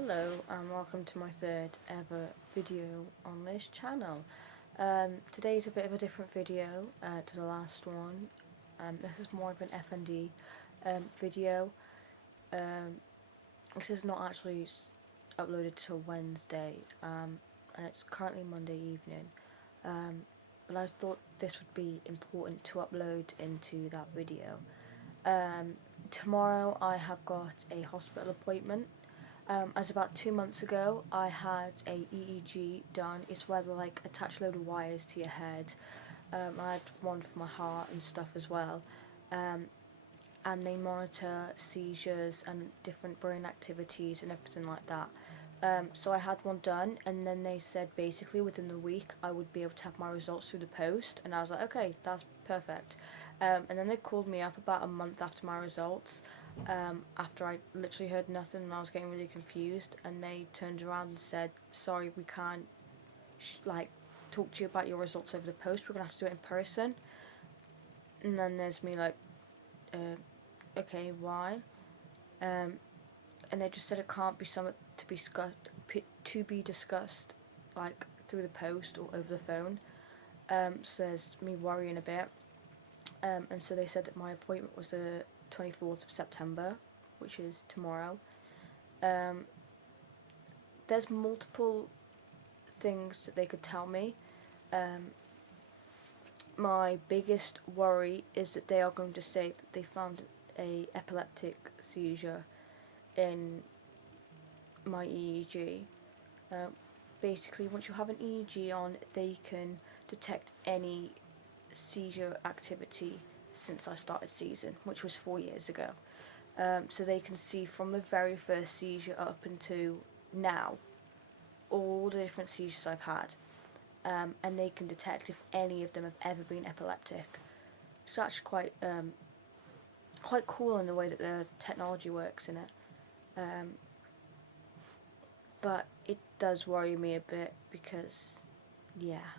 Hello and welcome to my third ever video on this channel. Today's a bit of a different video to the last one. This is more of an FND video. This is not actually uploaded till Wednesday, and it's currently Monday evening. But I thought this would be important to upload into that video. Tomorrow I have got a hospital appointment. As about 2 months ago, I had a EEG done. It's where they attach a load of wires to your head. I had one for my heart and stuff as well. And they monitor seizures and different brain activities and everything like that. So I had one done, and then they said basically within the week I would be able to have my results through the post, and I was like, okay, that's perfect. And then they called me up about a month after my results, after I literally heard nothing and I was getting really confused, and they turned around and said, sorry, we can't talk to you about your results over the post, we're gonna have to do it in person. And then there's me like, okay, why? And they just said it can't be something to be discussed through the post or over the phone. So there's me worrying a bit. And so they said that my appointment was the 24th of September, which is tomorrow. There's multiple things that they could tell me. My biggest worry is that they are going to say that they found a epileptic seizure in my EEG. Basically, once you have an EEG on, they can detect any seizure activity since I started seizing, which was 4 years ago. So they can see from the very first seizure up until now all the different seizures I've had, and they can detect if any of them have ever been epileptic. It's actually quite cool in the way that the technology works in it. But it does worry me a bit because, yeah.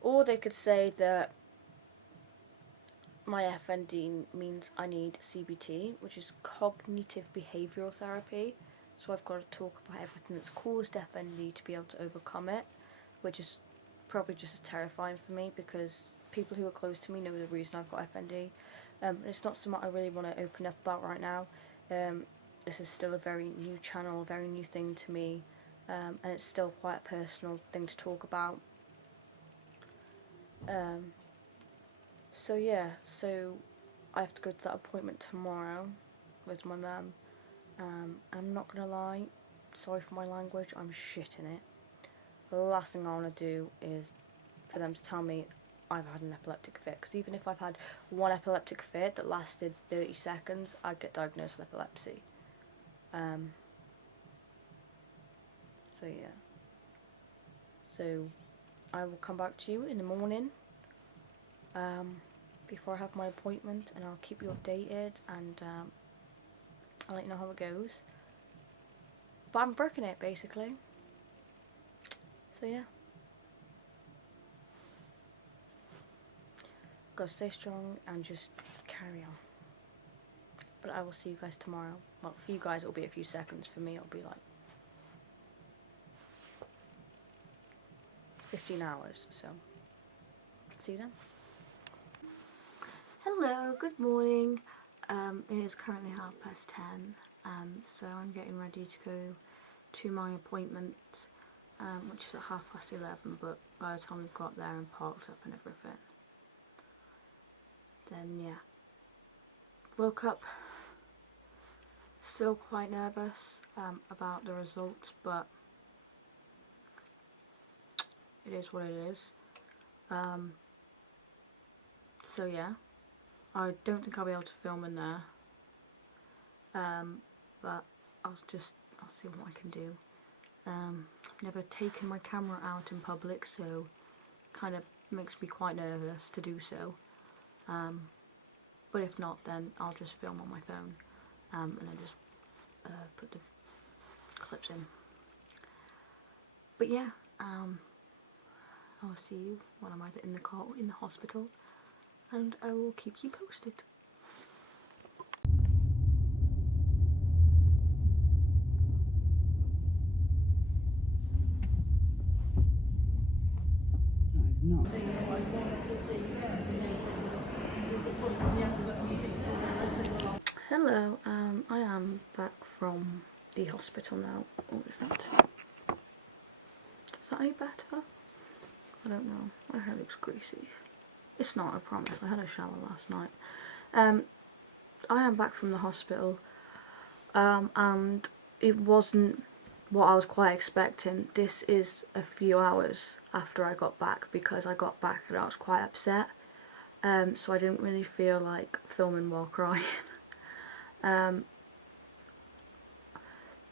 Or they could say that my FND means I need CBT, which is cognitive behavioural therapy. So I've got to talk about everything that's caused FND to be able to overcome it, which is probably just as terrifying for me because people who are close to me know the reason I've got FND. It's not something I really want to open up about right now. This is still a very new channel, a very new thing to me, and it's still quite a personal thing to talk about. So yeah, so I have to go to that appointment tomorrow with my mum. I'm not gonna lie, sorry for my language, I'm shit in it. The last thing I want to do is for them to tell me I've had an epileptic fit, because even if I've had one epileptic fit that lasted 30 seconds, I'd get diagnosed with epilepsy. So yeah. So I will come back to you in the morning before I have my appointment, and I'll keep you updated, and I'll let you know how it goes. But I'm breaking it basically. So yeah. Gotta stay strong and just carry on. But I will see you guys tomorrow. Well, for you guys it'll be a few seconds. For me it'll be like 15 hours. So see you then. Hello, good morning. It is currently 10:30. So I'm getting ready to go to my appointment, which is at 11:30. But by the time we've got there and parked up and everything, then yeah. Woke up still quite nervous about the results, but it is what it is. So yeah, I don't think I'll be able to film in there, but I'll see what I can do. I've never taken my camera out in public, so kind of makes me quite nervous to do so. But if not, then I'll just film on my phone, and then just put the clips in. But yeah, I'll see you when I'm either in the car or in the hospital, and I will keep you posted. not. Hello, I am back from the hospital now. What is that? Is that any better? I don't know. My hair looks greasy. It's not, I promise. I had a shower last night. I am back from the hospital, and it wasn't what I was quite expecting. This is a few hours after I got back, because I got back and I was quite upset. So I didn't really feel like filming while crying.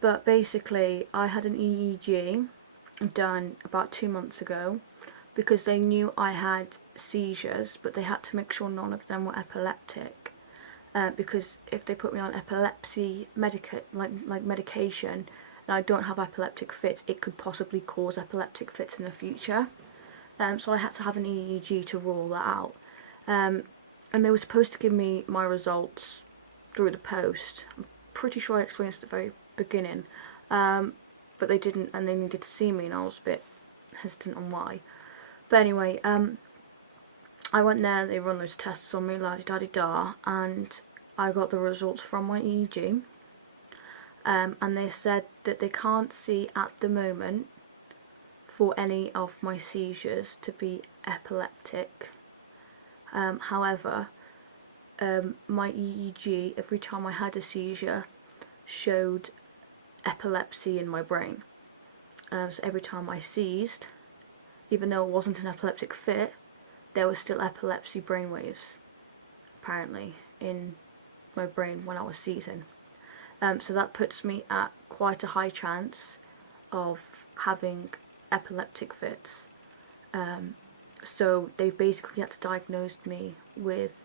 But basically, I had an EEG done about 2 months ago because they knew I had seizures, but they had to make sure none of them were epileptic. Because if they put me on epilepsy medication and I don't have epileptic fits, it could possibly cause epileptic fits in the future. So I had to have an EEG to rule that out. And they were supposed to give me my results through the post. I'm pretty sure I explained this at the very beginning, but they didn't, and they needed to see me, and I was a bit hesitant on why. But anyway, I went there, they run those tests on me, la-di-da-di-da, and I got the results from my EEG, and they said that they can't see at the moment for any of my seizures to be epileptic. However, my EEG, every time I had a seizure, showed epilepsy in my brain. So every time I seized, even though it wasn't an epileptic fit, there was still epilepsy brainwaves, apparently, in my brain when I was seizing. So that puts me at quite a high chance of having epileptic fits. So they basically had to diagnose me with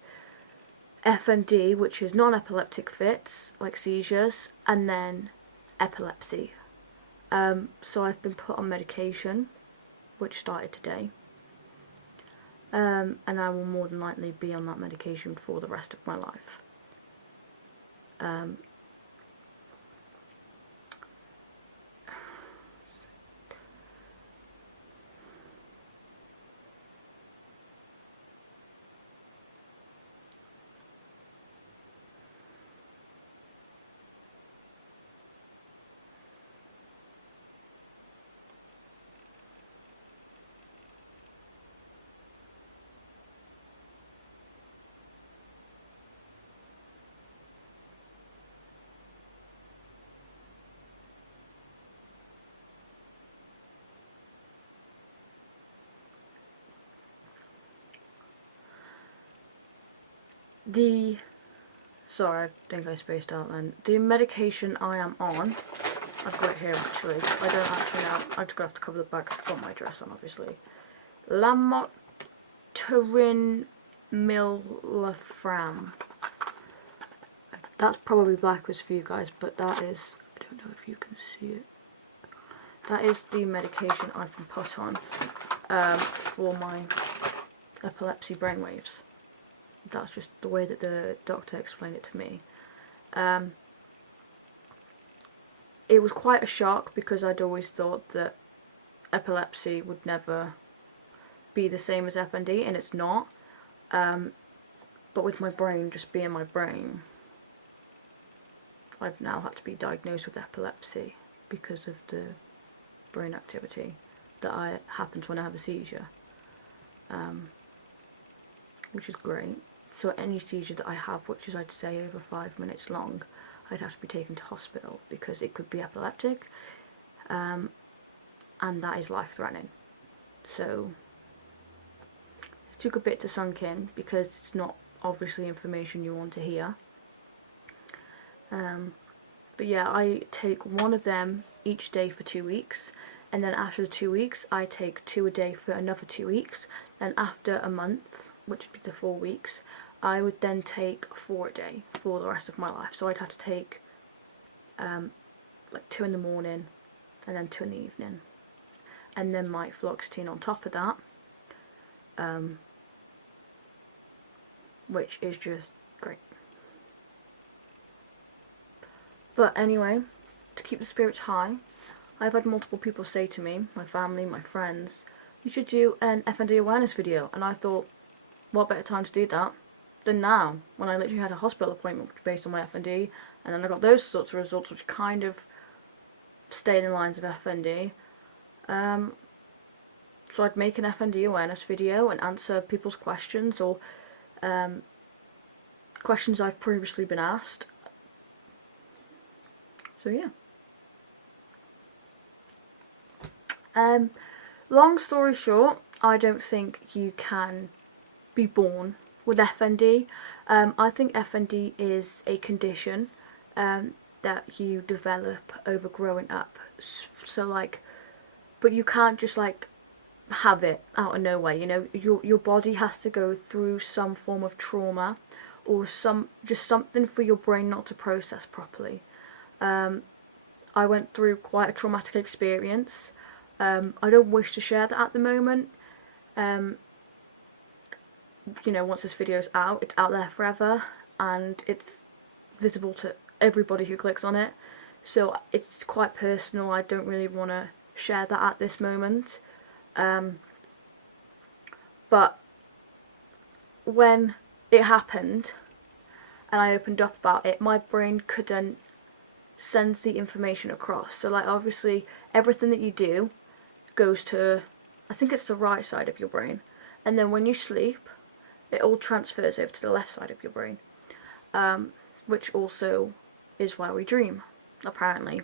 FND, which is non-epileptic fits, like seizures, and then epilepsy. So I've been put on medication, which started today, and I will more than likely be on that medication for the rest of my life. Sorry, I think I spaced out then. The medication I am on, I've got it here actually. I don't actually know. I'm just gonna have to cover the back because I've got my address on, obviously. Lamotrigine milfram. That's probably backwards for you guys, but that is, I don't know if you can see it. That is the medication I've been put on for my epilepsy brainwaves. That's just the way that the doctor explained it to me. It was quite a shock because I'd always thought that epilepsy would never be the same as FND, and it's not. But with my brain just being my brain, I've now had to be diagnosed with epilepsy because of the brain activity that happens when I have a seizure, which is great. So any seizure that I have, which is I'd say over 5 minutes long, I'd have to be taken to hospital because it could be epileptic, and that is life-threatening. So it took a bit to sink in because it's not obviously information you want to hear. But yeah, I take one of them each day for 2 weeks, and then after the 2 weeks I take 2 a day for another 2 weeks, and after a month, which would be the 4 weeks, I would then take 4 a day for the rest of my life. So I'd have to take like 2 in the morning and then 2 in the evening, and then my fluoxetine on top of that, which is just great. But anyway, to keep the spirits high, I've had multiple people say to me, my family, my friends, you should do an FND awareness video. And I thought, what better time to do that than now, when I literally had a hospital appointment based on my FND, and then I got those sorts of results which kind of stayed in lines of FND. So I'd make an FND awareness video and answer people's questions, or questions I've previously been asked. So yeah. Long story short, I don't think you can be born with FND. I think FND is a condition that you develop over growing up. So like, but you can't just like have it out of nowhere. You know, your body has to go through some form of trauma, or just something for your brain not to process properly. I went through quite a traumatic experience. I don't wish to share that at the moment. You know, once this video's out, it's out there forever, and it's visible to everybody who clicks on it. So it's quite personal. I don't really want to share that at this moment. But when it happened, and I opened up about it, my brain couldn't send the information across. So like, obviously everything that you do goes to, I think it's the right side of your brain, and then when you sleep it all transfers over to the left side of your brain, which also is why we dream, apparently,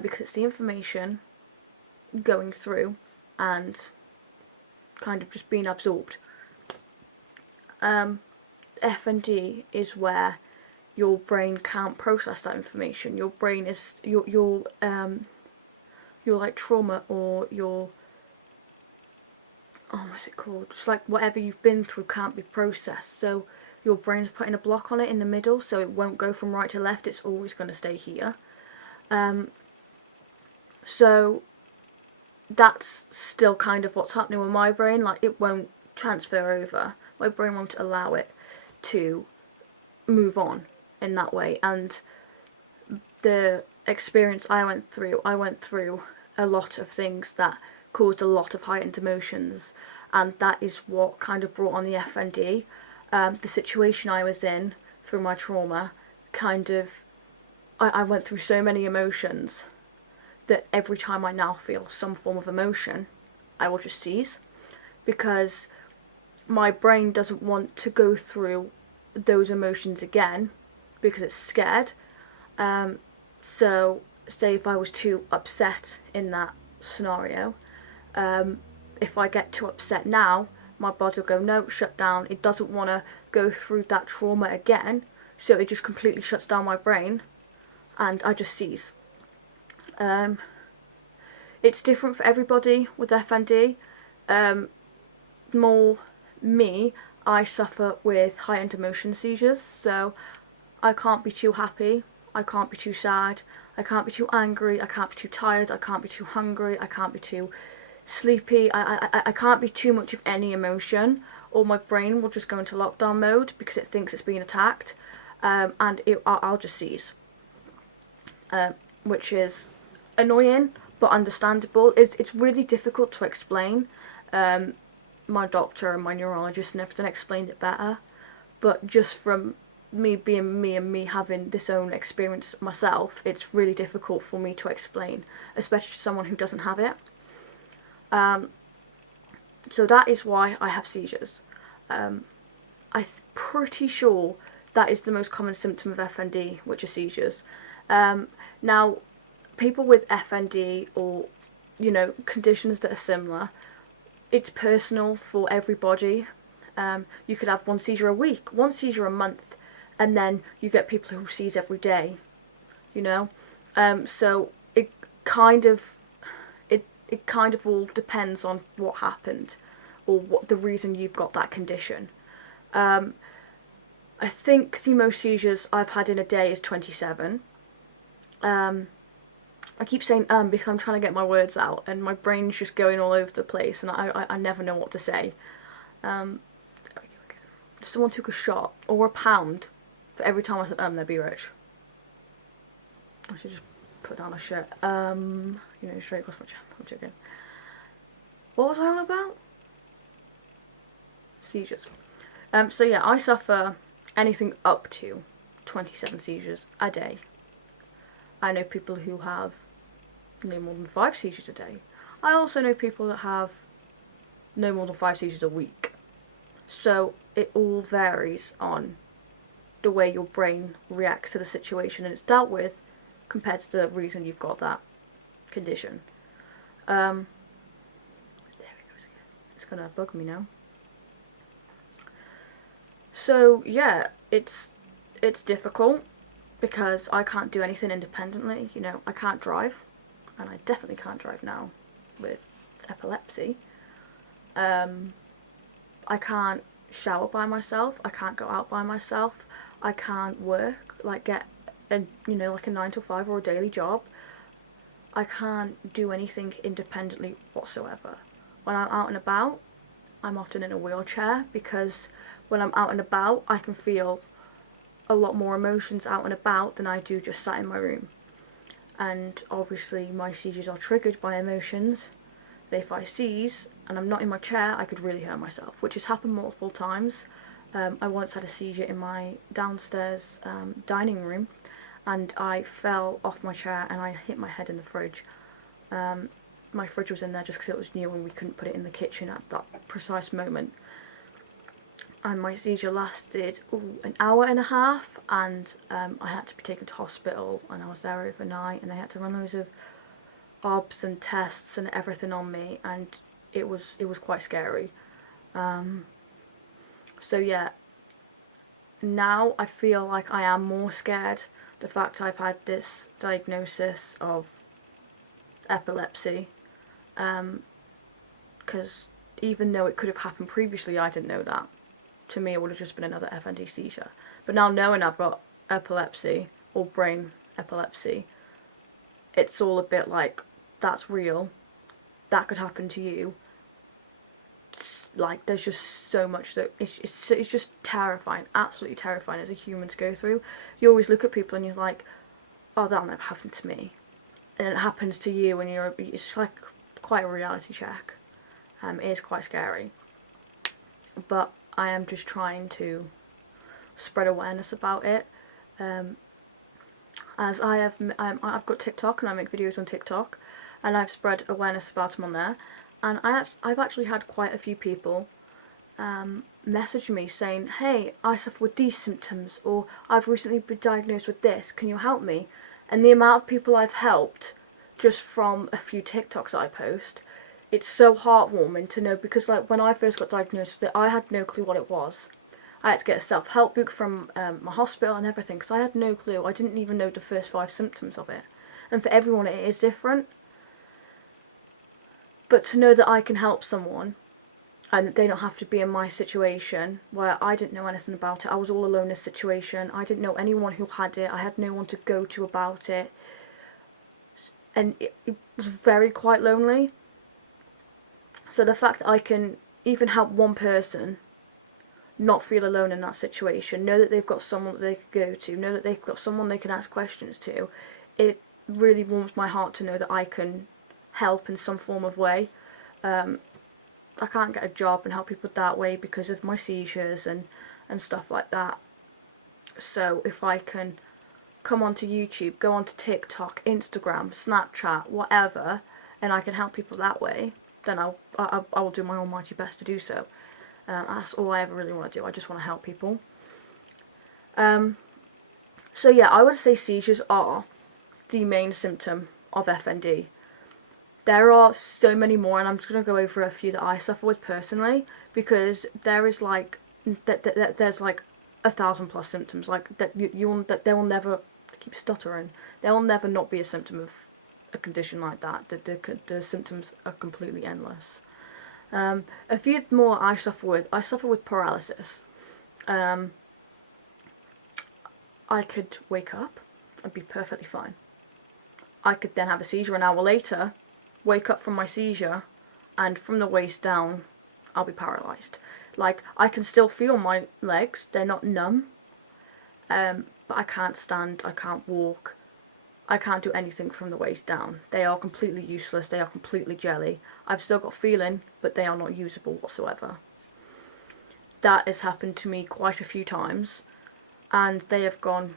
because it's the information going through and kind of just being absorbed. FND is where your brain can't process that information. Your brain is your like trauma, or your, oh, what's it called? Just like whatever you've been through can't be processed. So your brain's putting a block on it in the middle, so it won't go from right to left. It's always going to stay here. So that's still kind of what's happening with my brain. Like, it won't transfer over. My brain won't allow it to move on in that way. And the experience I went through a lot of things that caused a lot of heightened emotions, and that is what kind of brought on the FND. The situation I was in through my trauma, kind of, I went through so many emotions that every time I now feel some form of emotion, I will just seize, because my brain doesn't want to go through those emotions again because it's scared. So say if I was too upset in that scenario, if I get too upset now, my body will go, no, shut down. It doesn't want to go through that trauma again, so it just completely shuts down my brain, and I just seize. It's different for everybody with FND. More me, I suffer with heightened emotion seizures, so I can't be too happy, I can't be too sad, I can't be too angry, I can't be too tired, I can't be too hungry, I can't be too sleepy, I can't be too much of any emotion, or my brain will just go into lockdown mode because it thinks it's being attacked, and I'll just seize, which is annoying but understandable. It's really difficult to explain. My doctor and my neurologist and everything explained it better, but just from me being me and me having this own experience myself, it's really difficult for me to explain, especially to someone who doesn't have it. So that is why I have seizures. I'm pretty sure that is the most common symptom of FND, which is seizures. Now, people with FND, or, you know, conditions that are similar, it's personal for everybody. You could have one seizure a week, one seizure a month, and then you get people who seize every day, you know. So it kind of all depends on what happened, or what the reason you've got that condition. I think the most seizures I've had in a day is 27. I keep saying because I'm trying to get my words out and my brain's just going all over the place, and I never know what to say. There we go again. If someone took a shot or a pound for every time I said they'd be rich. I should just put down a shirt. You know, straight across my chest. I'm joking. What was I on about? Seizures. So yeah, I suffer anything up to 27 seizures a day. I know people who have no more than 5 seizures a day. I also know people that have no more than 5 seizures a week. So it all varies on the way your brain reacts to the situation and it's dealt with compared to the reason you've got that condition. There it goes again. It's gonna bug me now. So yeah, it's difficult because I can't do anything independently. You know, I can't drive, and I definitely can't drive now with epilepsy. I can't shower by myself. I can't go out by myself. I can't work, like get a 9 to 5 or a daily job. I can't do anything independently whatsoever. When I'm out and about, I'm often in a wheelchair because when I'm out and about, I can feel a lot more emotions out and about than I do just sat in my room. And obviously my seizures are triggered by emotions. But if I seize and I'm not in my chair, I could really hurt myself, which has happened multiple times. I once had a seizure in my downstairs dining room, and I fell off my chair and I hit my head in the fridge. My fridge was in there just because it was new and we couldn't put it in the kitchen at that precise moment. And my seizure lasted an hour and a half, and I had to be taken to hospital, and I was there overnight, and they had to run loads of obs and tests and everything on me, and it was quite scary. So yeah, now I feel like I am more scared. The fact I've had this diagnosis of epilepsy, because even though it could have happened previously, I didn't know that. To me, it would have just been another FND seizure. But now knowing I've got epilepsy, or brain epilepsy, it's all a bit like, that's real, that could happen to you. Like, there's just so much that it's just terrifying, absolutely terrifying as a human to go through. You always look at people and you're like, oh, that'll never happen to me. And it happens to you and it's like quite a reality check. It is quite scary. But I am just trying to spread awareness about it. As I've got TikTok and I make videos on TikTok, and I've spread awareness about them on there. And I've actually had quite a few people message me saying, hey, I suffer with these symptoms, or I've recently been diagnosed with this, can you help me? And the amount of people I've helped just from a few TikToks that I post, it's so heartwarming to know, because like when I first got diagnosed with it, I had no clue what it was. I had to get a self-help book from my hospital and everything, because I had no clue. I didn't even know the first 5 symptoms of it. And for everyone it is different. But to know that I can help someone, and that they don't have to be in my situation, where I didn't know anything about it. I was all alone in this situation. I didn't know anyone who had it. I had no one to go to about it. And it was very quite lonely. So the fact that I can even help one person not feel alone in that situation, know that they've got someone that they could go to, know that they've got someone they can ask questions to, it really warms my heart to know that I can help in some form of way. I can't get a job and help people that way because of my seizures and stuff like that. So if I can come onto YouTube, go onto TikTok, Instagram, Snapchat, whatever, and I can help people that way, then I will do my almighty best to do so. That's all I ever really want to do. I just want to help people. So yeah, I would say seizures are the main symptom of FND. There are so many more, and I'm just going to go over a few that I suffer with personally, because there is like there's like 1,000+ symptoms like that that there will never, I keep stuttering, there will never not be a symptom of a condition like that. The symptoms are completely endless. A few more I suffer with paralysis. I could wake up and be perfectly fine. I could then have a seizure an hour later, wake up from my seizure, and from the waist down I'll be paralysed. Like, I can still feel my legs, they're not numb, but I can't stand, I can't walk, I can't do anything from the waist down. They are completely useless, they are completely jelly. I've still got feeling, but they are not usable whatsoever. That has happened to me quite a few times, and they have gone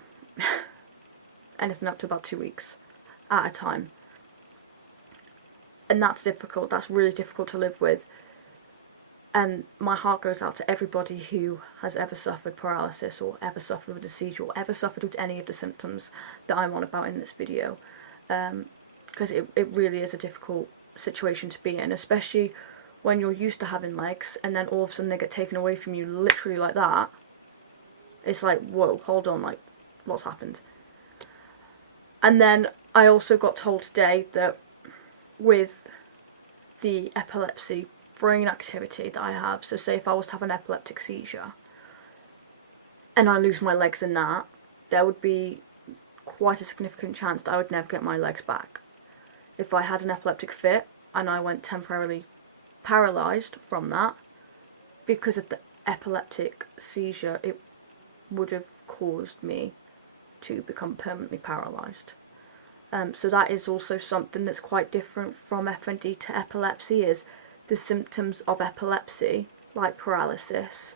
anything up to about 2 weeks at a time. And that's difficult, that's really difficult to live with. And my heart goes out to everybody who has ever suffered paralysis, or ever suffered with a seizure, or ever suffered with any of the symptoms that I'm on about in this video. Because it really is a difficult situation to be in, especially when you're used to having legs and then all of a sudden they get taken away from you literally like that. It's like, whoa, hold on, like, what's happened? And then I also got told today that with the epilepsy brain activity that I have, so say if I was to have an epileptic seizure and I lose my legs in that, there would be quite a significant chance that I would never get my legs back. If I had an epileptic fit and I went temporarily paralysed from that, because of the epileptic seizure, it would have caused me to become permanently paralysed. So that is also something that's quite different from FND to epilepsy, is the symptoms of epilepsy, like paralysis,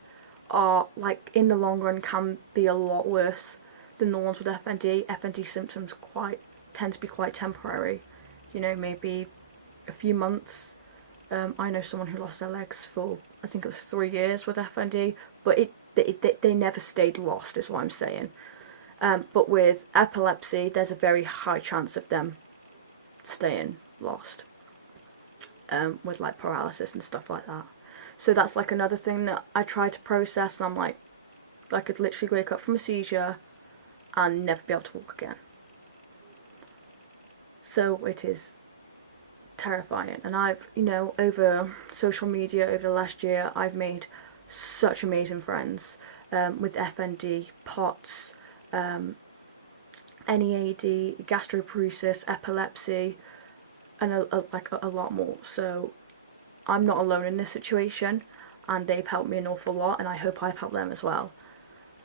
are, like, in the long run can be a lot worse than the ones with FND. FND symptoms tend to be quite temporary, you know, maybe a few months. I know someone who lost their legs for, I think it was 3 years with FND, but they never stayed lost, is what I'm saying. But with epilepsy, there's a very high chance of them staying lost, with like paralysis and stuff like that. So that's like another thing that I try to process, and I'm like, I could literally wake up from a seizure and never be able to walk again. So it is terrifying. And I've, you know, over social media over the last year, I've made such amazing friends with FND, POTS, NEAD, gastroparesis, epilepsy, and a lot more. So I'm not alone in this situation, and they've helped me an awful lot, and I hope I've helped them as well.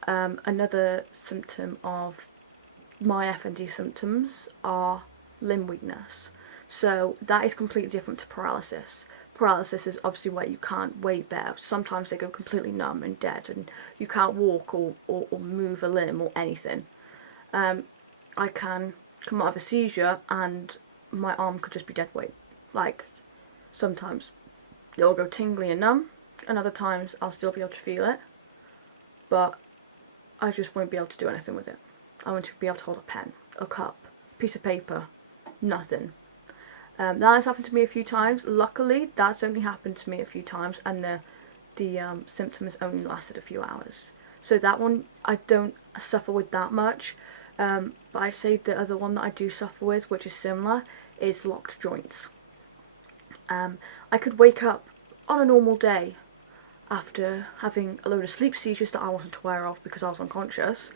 Another symptom of my FND symptoms are limb weakness. So that is completely different to paralysis. Paralysis is obviously where you can't wait there. Sometimes they go completely numb and dead, and you can't walk or move a limb or anything. I can come out of a seizure and my arm could just be dead weight. Like, sometimes it'll go tingly and numb, and other times I'll still be able to feel it, but I just won't be able to do anything with it. I won't be able to hold a pen, a cup, a piece of paper, nothing. Now that's happened to me a few times. Luckily, that's only happened to me a few times, and the symptoms only lasted a few hours. So that one I don't suffer with that much. But I'd say the other one that I do suffer with, which is similar, is locked joints. I could wake up on a normal day after having a load of sleep seizures that I wasn't aware of because I was unconscious,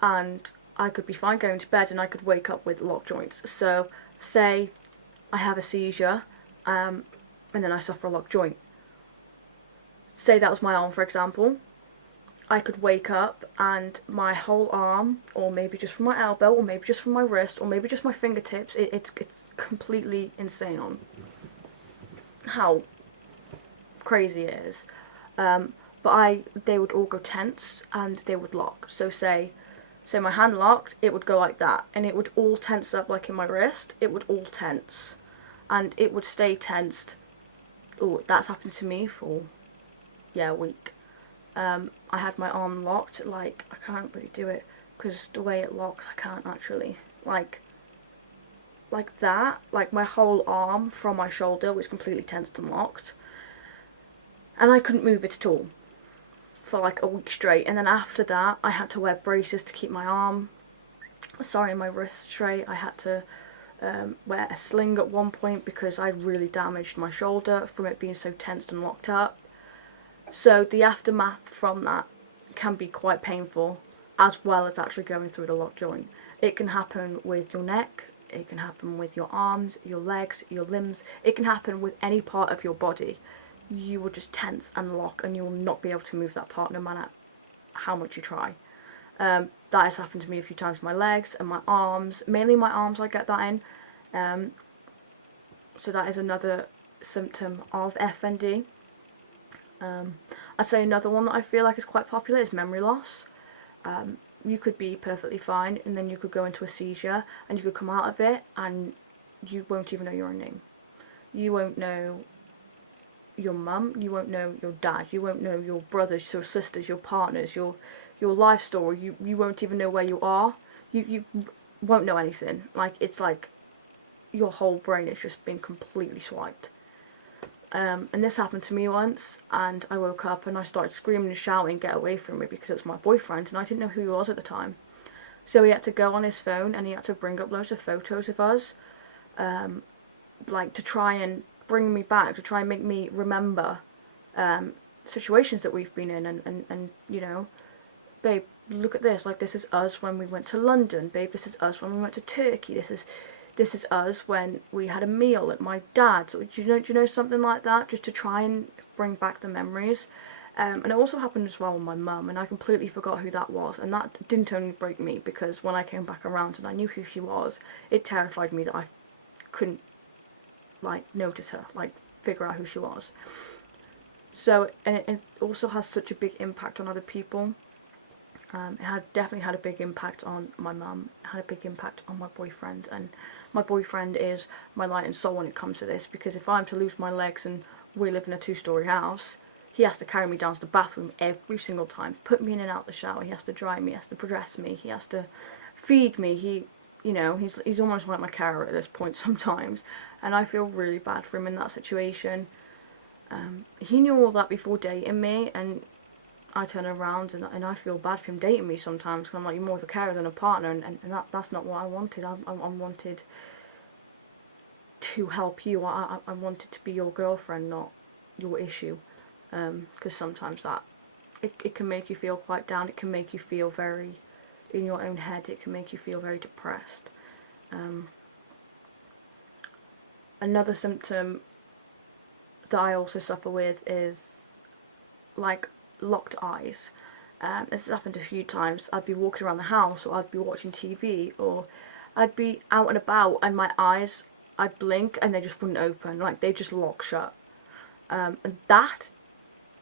and I could be fine going to bed and I could wake up with locked joints. So say I have a seizure and then I suffer a locked joint. Say that was my arm, for example. I could wake up and my whole arm, or maybe just from my elbow, or maybe just from my wrist, or maybe just my fingertips, it's completely insane on how crazy it is. But they would all go tense and they would lock. So say my hand locked, it would go like that, and it would all tense up, like in my wrist, it would all tense, and it would stay tensed. Oh, that's happened to me for, a week. I had my arm locked, like, I can't really do it, because the way it locks, I can't actually, like that, like my whole arm from my shoulder was completely tensed and locked, and I couldn't move it at all for like a week straight. And then after that, I had to wear braces to keep my wrist straight. I had to wear a sling at one point because I really damaged my shoulder from it being so tensed and locked up. So the aftermath from that can be quite painful, as well as actually going through the locked joint. It can happen with your neck, it can happen with your arms, your legs, your limbs, it can happen with any part of your body. You will just tense and lock, and you will not be able to move that part no matter how much you try. That has happened to me a few times. My legs and my arms, mainly my arms, I get that in. So that is another symptom of FND. I'd say another one that I feel like is quite popular is memory loss. You could be perfectly fine and then you could go into a seizure and you could come out of it and you won't even know your own name. You won't know your mum, you won't know your dad, you won't know your brothers, your sisters, your partners, your life story. You won't even know where you are. You won't know anything. Like, it's like your whole brain has just been completely swiped. And this happened to me once, and I woke up and I started screaming and shouting, get away from me, because it was my boyfriend and I didn't know who he was at the time. So he had to go on his phone and he had to bring up loads of photos of us, like to try and bring me back, to try and make me remember situations that we've been in, and you know, babe, look at this, like, this is us when we went to London, babe, this is us when we went to Turkey, this is us when we had a meal at my dad's. Do you know, something like that, just to try and bring back the memories. And it also happened as well with my mum, and I completely forgot who that was, and that didn't only break me, because when I came back around and I knew who she was, it terrified me that I couldn't, like, notice her, like, figure out who she was. So, and it also has such a big impact on other people. It definitely had a big impact on my mum. It had a big impact on my boyfriend, and my boyfriend is my light and soul when it comes to this, because if I'm to lose my legs and we live in a 2-story house, he has to carry me down to the bathroom every single time, put me in and out the shower, he has to dry me, he has to dress me, he has to feed me, you know, he's almost like my carer at this point sometimes, and I feel really bad for him in that situation. He knew all that before dating me, and I turn around and I feel bad for him dating me sometimes, because I'm like, you're more of a carer than a partner, and that's not what I wanted. I wanted to help you. I wanted to be your girlfriend, not your issue, because sometimes that, it can make you feel quite down, it can make you feel very in your own head, it can make you feel very depressed. Another symptom that I also suffer with is, like, locked eyes. This has happened a few times. I'd be walking around the house, or I'd be watching TV, or I'd be out and about, and my eyes, I'd blink and they just wouldn't open, like they just lock shut. And that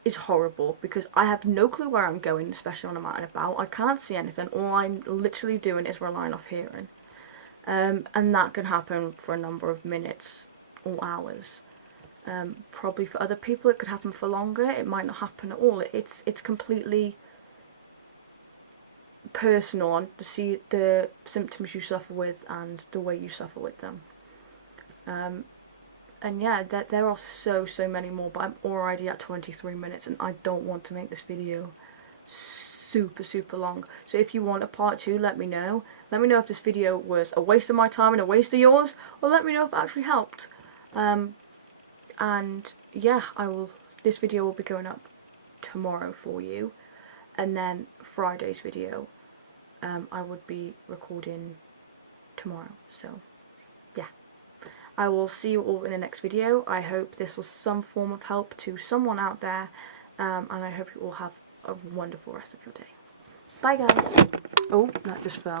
is horrible, because I have no clue where I'm going, especially when I'm out and about. I can't see anything. All I'm literally doing is relying off hearing. And that can happen for a number of minutes or hours. Probably for other people it could happen for longer, it might not happen at all. It's completely personal on the symptoms you suffer with and the way you suffer with them. And yeah, there are so many more, but I'm already at 23 minutes and I don't want to make this video super long. So if you want a part 2, let me know. Let me know if this video was a waste of my time and a waste of yours, or let me know if it actually helped. And yeah, this video will be going up tomorrow for you, and then Friday's video I would be recording tomorrow. So yeah, I will see you all in the next video. I hope this was some form of help to someone out there, and I hope you all have a wonderful rest of your day. Bye guys. Oh, that just fell.